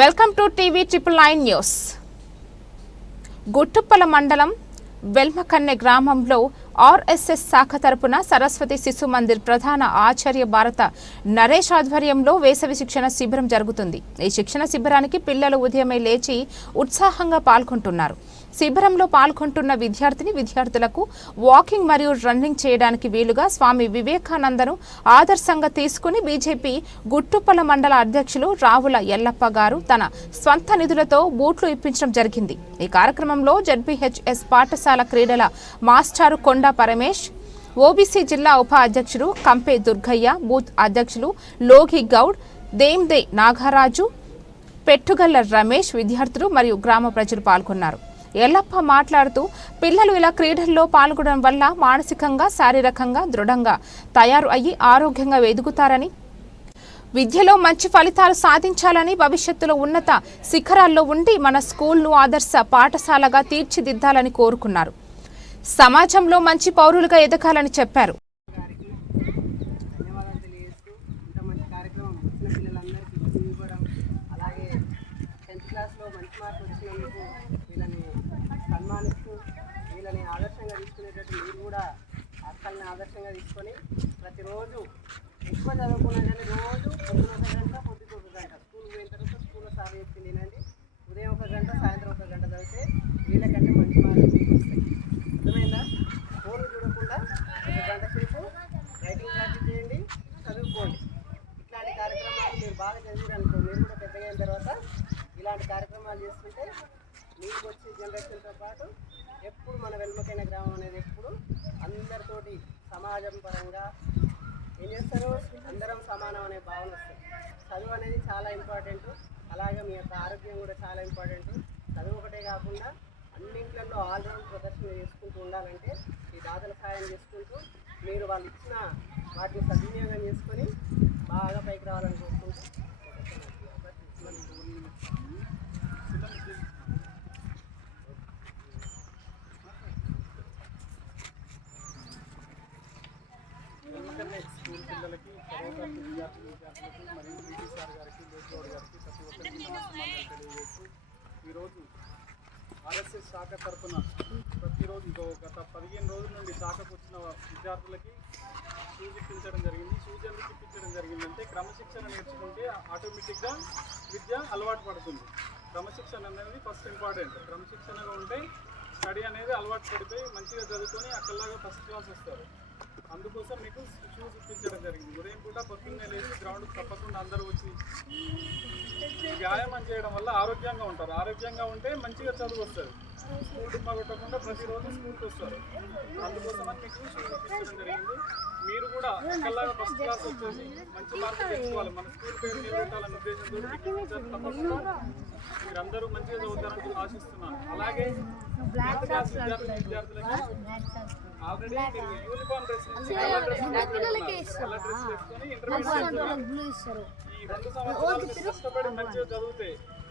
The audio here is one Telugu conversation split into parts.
Welcome to TV triple nine news. Guttuppala మండలం వెల్మకన్నె గ్రామంలో ఆర్ఎస్ఎస్ శాఖ తరపున సరస్వతి శిశు మందిర్ ప్రధాన ఆచార్య భారత నరేష్ ఆధ్వర్యంలో వేసవి శిక్షణ శిబిరం జరుగుతుంది. ఈ శిక్షణ శిబిరానికి పిల్లలు ఉదయమే లేచి ఉత్సాహంగా పాల్గొంటున్నారు. శిబిరంలో పాల్గొంటున్న విద్యార్థిని విద్యార్థులకు వాకింగ్ మరియు రన్నింగ్ చేయడానికి వీలుగా స్వామి వివేకానందను ఆదర్శంగా తీసుకుని బీజేపీ గుట్టుప్పల మండల అధ్యక్షులు రావుల ఎల్లప్ప గారు తన స్వంత నిధులతో బూట్లు ఇప్పించడం జరిగింది. ఈ కార్యక్రమంలో జడ్పీహెచ్ఎస్ పాఠశాల క్రీడల మాస్టారు కొండా పరమేష్ ఓబీసీ జిల్లా ఉప అధ్యక్షుడు కంపే దుర్గయ్య బూత్ అధ్యక్షులు లోగి గౌడ్ దేమ్దే నాగరాజు పెట్టుగల్ల రమేష్ విద్యార్థులు మరియు గ్రామ ప్రజలు పాల్గొన్నారు. ఎల్లప్ప మాట్లాడుతూ పిల్లలు ఇలా క్రీడల్లో పాల్గొనడం వల్ల మానసికంగా శారీరకంగా దృఢంగా తయారు అయ్యి ఆరోగ్యంగా ఎదుగుతారని విద్యలో మంచి ఫలితాలు సాధించాలని భవిష్యత్తులో ఉన్నత శిఖరాల్లో ఉండి మన స్కూల్ను ఆదర్శ పాఠశాలగా తీర్చిదిద్దాలని కోరుకున్నారు. సమాజంలో మంచి పౌరులుగా ఎదగాలని చెప్పారు. ఇవ్వడం అలాగే టెన్త్ క్లాస్లో మంచి మార్కులు వచ్చినందుకు వీళ్ళని సన్మానిస్తూ వీళ్ళని ఆదర్శంగా తీసుకునేటట్టు మీరు కూడా అక్కల్ని ఆదర్శంగా తీసుకొని ప్రతిరోజు ఎక్కువ చదువుకున్నా కానీ రోజు పొద్దున ఒక గంట పొద్దుకు ఒక గంట. స్కూల్ పోయిన తర్వాత స్కూల్లో సార్ చెప్పింది వినండి. ఉదయం ఒక గంట సాయంత్రం ఒక గంట చదివితే వీళ్ళకంటే మంచి మార్కులు అర్థమైందా? ఫోన్ చూడకుండా ఒక గంట సేపు రైటింగ్ ప్రాక్టీస్ చేయండి చదువుకోండి. ఇట్లాంటి కార్యక్రమాలు మీరు బాగా చదివారనుకో మీరు కూడా పెద్దగా అయిన తర్వాత ఇలాంటి కార్యక్రమాలు చేస్తుంటే మీకు వచ్చే జనరేషన్తో పాటు ఎప్పుడు మన వెల్మకైన గ్రామం అనేది ఎప్పుడు అందరితోటి సమాజం పరంగా ఏం చేస్తారు? అందరం సమానం అనే భావన వస్తుంది. చదువు అనేది చాలా ఇంపార్టెంట్. అలాగే మీ యొక్క ఆరోగ్యం కూడా చాలా ఇంపార్టెంట్. చదువు ఒకటే కాకుండా అన్నింట్లలో ఆల్రౌండ్ ప్రదర్శన చేసుకుంటూ ఉండాలంటే ఈ దాతల సహాయం చేసుకుంటూ మీరు వాళ్ళు ఇచ్చిన వాటిని సద్వినియోగం చేసుకొని బాగా పైకి రావాలని కోరుకుంటూ స్కూల్ పిల్లలకి తర్వాత విద్యార్థులు విద్యార్థులకు మరియు బీటీ సార్ గారికి లోకేవాడ్ గారికి ప్రతి ఒక్కరికి తెలియజేస్తూ ఈరోజు ఆర్ఎస్ఎస్ శాఖ తరఫున ప్రతిరోజు ఇంకో గత పదిహేను రోజుల నుండి శాఖకు వచ్చిన విద్యార్థులకి షూస్ ఇప్పించడం జరిగింది. షూస్ ఎందుకు ఇప్పించడం జరిగిందంటే క్రమశిక్షణ నేర్చుకుంటే ఆటోమేటిక్గా విద్య అలవాటు పడుతుంది. క్రమశిక్షణ అనేది ఫస్ట్ ఇంపార్టెంట్. క్రమశిక్షణగా ఉంటే స్టడీ అనేది అలవాటు పడిపోయి మంచిగా చదువుకొని అక్కడలాగా ఫస్ట్ క్లాస్ వస్తారు. అందుకోసం మీకు షూస్ ఇప్పించడం జరిగింది. ఉదయం పూట పొద్దున్నే లేచి గ్రౌండ్ తప్పకుండా అందరూ వచ్చి వ్యాయామం చేయడం వల్ల ఆరోగ్యంగా ఉంటారు. ఆరోగ్యంగా ఉంటే మంచిగా చదువు వస్తుంది. స్కూల్ డిమ్మా కొట్టకుండా ప్రతిరోజు స్కూల్కి వస్తారు. అందుకోసం అని మీకు షూస్ ఇప్పించడం జరిగింది. మీరు కూడా ఒకలాగా ఫస్ట్ క్లాస్ వచ్చేసి మంచి మార్కులు తెచ్చుకోవాలి. మన స్కూల్ పేరు నిలబెట్టాలన్న ఉద్దేశంతో తప్పకుండా మీరందరూ మంచిగా చదువుతారని ఆశిస్తున్నాను. అలాగే క్లాస్ విద్యార్థులు విద్యార్థులకి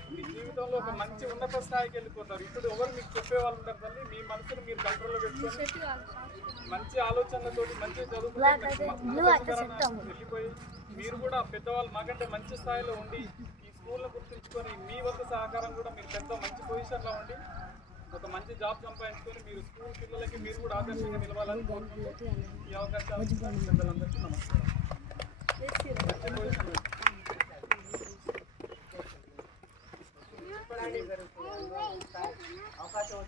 మీ జీవితంలో ఒక మంచి ఉన్నత స్థాయికి వెళ్ళిపోతారు. ఇప్పుడు ఎవరు మీకు చెప్పే వాళ్ళు ఉంటారు తల్లి? మీ మనసును మీరు కంట్రోల్లో పెట్టుకొని మంచి ఆలోచనలతోటి మంచిగా చదువుకుంటే వెళ్ళిపోయి మీరు కూడా పెద్దవాళ్ళు మాకంటే మంచి స్థాయిలో ఉండి ఈ స్కూల్ను గుర్తుంచుకొని మీ వంతు సహకారం కూడా మీరు పెద్ద మంచి పొజిషన్లో ఉండి ఒక మంచి జాబ్ సంపాదించుకొని మీరు స్కూల్ పిల్లలకి మీరు కూడా ఆదర్శంగా నిలవాలని కోరుకుంటూ ఈ అవకాశాలు ఇచ్చిన పెద్దలందరికీ నమస్కారం. అవకాశం.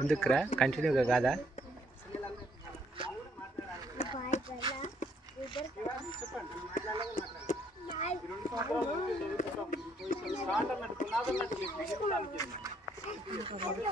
ఎందుకురా? కంటిన్యూగా కాదా? స్టార్ట్ మీకు జీవితానికి